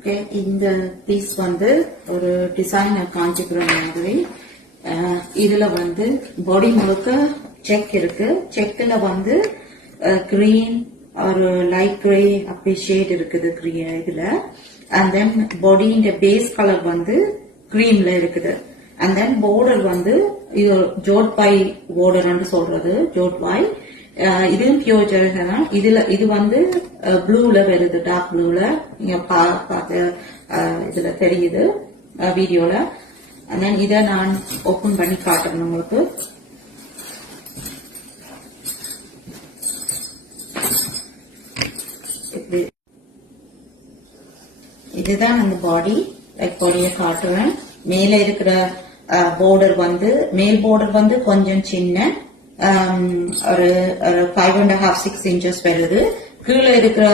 Okay, இந்த piece வந்து ஒரு டிசைனர் காஞ்சிபுரம் மாதிரி. இதுல வந்து பாடி முழுக்க செக் இருக்கு. செக்ல வந்து கிரீன் ஒரு லைட் கிரே அப்படி ஷேட் இருக்குது இதுல. அண்ட் தென் பாடியின் பேஸ் கலர் வந்து கிரீம்ல இருக்குது. அண்ட் தென் பார்டர் வந்து இது ஜோட்பாய் பார்டர்ன்னு சொல்றது, ஜோட்பாய். இதுவும் பியூர் ஜெர்கா தான். இது வந்து ப்ளூல வருது, டார்க் ப்ளூல. நீங்க பார்த்து இதுல தெரியுது வீடியோல. அண்ட் தென் இதை நான் ஓபன் பண்ணி காட்டுறேன் உங்களுக்கு. இதுதான் அந்த பாடி. பாடியை காட்டுவேன். மேல இருக்கிற பார்டர் வந்து மேல் பார்டர் வந்து கொஞ்சம் சின்ன, ஒரு 5.5-6 inches வருது. கீழே இருக்கிற